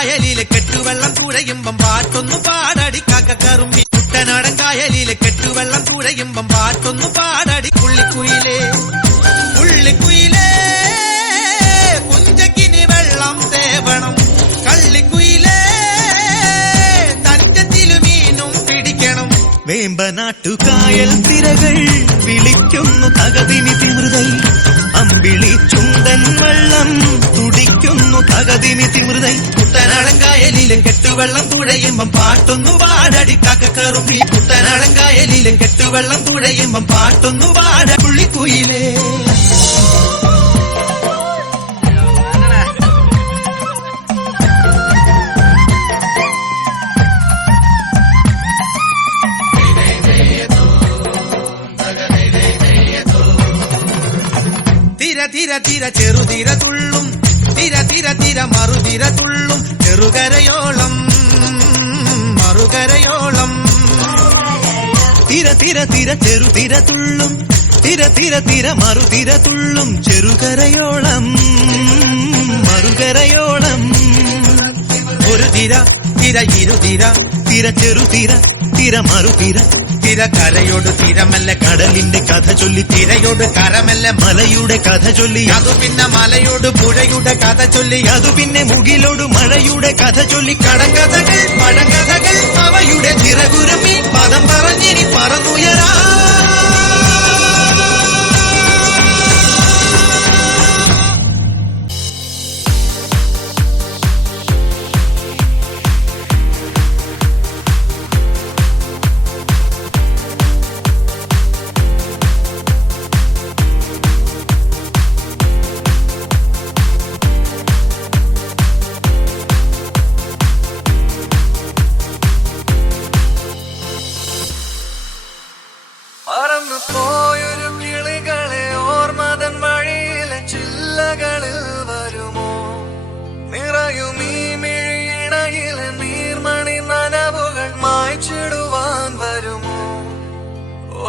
കായലിലെ കെട്ടുവെള്ളം തുഴയുമ്പം പാട്ടൊന്നു പാടടി കാക്കക്കറുമ്പി. കുട്ടനാടൻ കായലിലെ കെട്ടുവെള്ളം തുഴയുമ്പം പാട്ടൊന്നു പാടടി പുള്ളിക്കുയിലേ പുള്ളിക്കുയിലേ. പുഞ്ചക്കിനി വെള്ളം തേവണം കള്ളിക്കുയിലേ, തഞ്ചത്തിലു മീനും പിടിക്കണം. വേമ്പനാട്ടുകായൽ തിരകൾ വിളിക്കുന്നു തകതിനി തിമൃതൈ. അമ്പിളി ചുണ്ടൻ വെള്ളം തുടിക്കുന്നു തകതിനി തിമൃതൈ. കുട്ടനാടൻ കായലിലെ കെട്ടുവെള്ളം തുഴയുമ്പം പാട്ടൊന്നു പാടടി കാക്കക്കറുമ്പി. കുട്ടനാടൻ കായലിലെ കെട്ടുവെള്ളം തുഴയുമ്പം പാട്ടൊന്നു പാട പുള്ളിക്കുയിലേ. തിര തിര ചെറുതിര തുള്ളും, തിര തിര തിര മറുതിര തുള്ളും. ചെറുകരയോളം മറുകരയോളം. തിര തിര തിര ചെറുതിര തുള്ളും, തിര തിര തിര മറുതിര തുള്ളും. ചെറുകരയോളം മറുകരയോളം. ഒരു തിര തിര ഇരുതിര, തിര ചെറുതിര തിര മറുതിര. തിര കരയോട് തിരമല്ല കടലിന്റെ കഥ ചൊല്ലി, തിരയോട് കരമല്ല മലയുടെ കഥ ചൊല്ലി. അതു പിന്നെ മലയോട് പുഴയുടെ കഥ ചൊല്ലി, അതു പിന്നെ മുകിലോട് മഴയുടെ കഥ ചൊല്ലി. കടങ്കഥകൾ പഴങ്കഥകൾ അവയുടെ ചിറകുരമി പദം പറഞ്ഞിനി പറന്നുയരാ. പോയൊരു കിളികളെ ഓർമ്മതൻ വഴിയിലെ ചില്ലകളിൽ വരുമോ? നിറയും ഈ മിഴിയിണയിലെ നീർമണി നനവുകൾ മായ്ച്ചിടുവാൻ വരുമോ?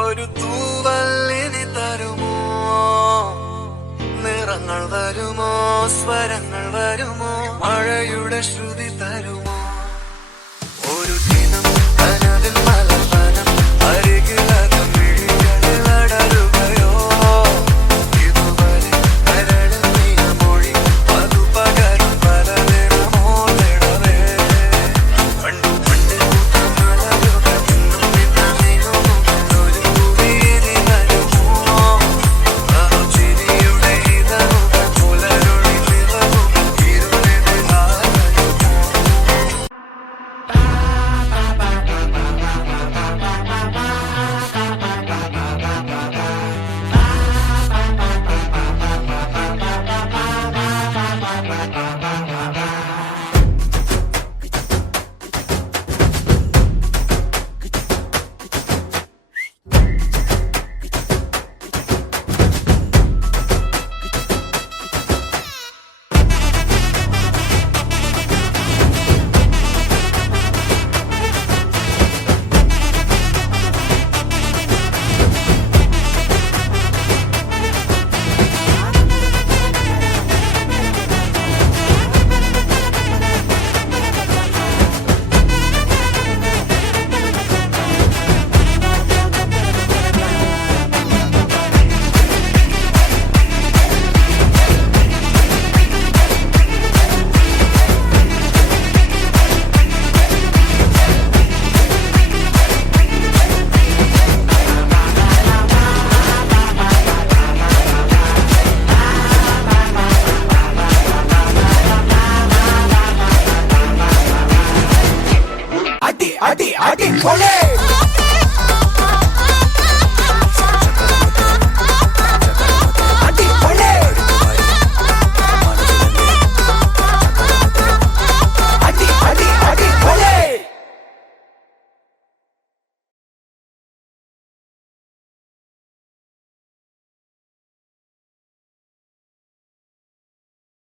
ഒരു തൂവല്ലിനി തരുമോ? നിറങ്ങൾ വരുമോ? സ്വരങ്ങൾ വരുമോ? മഴയുടെ ശ്രുതി തരുമോ? ഒരു ദിനം കനവിൽ മലർവനം അരികിലകം Adi, adi, adi, ole!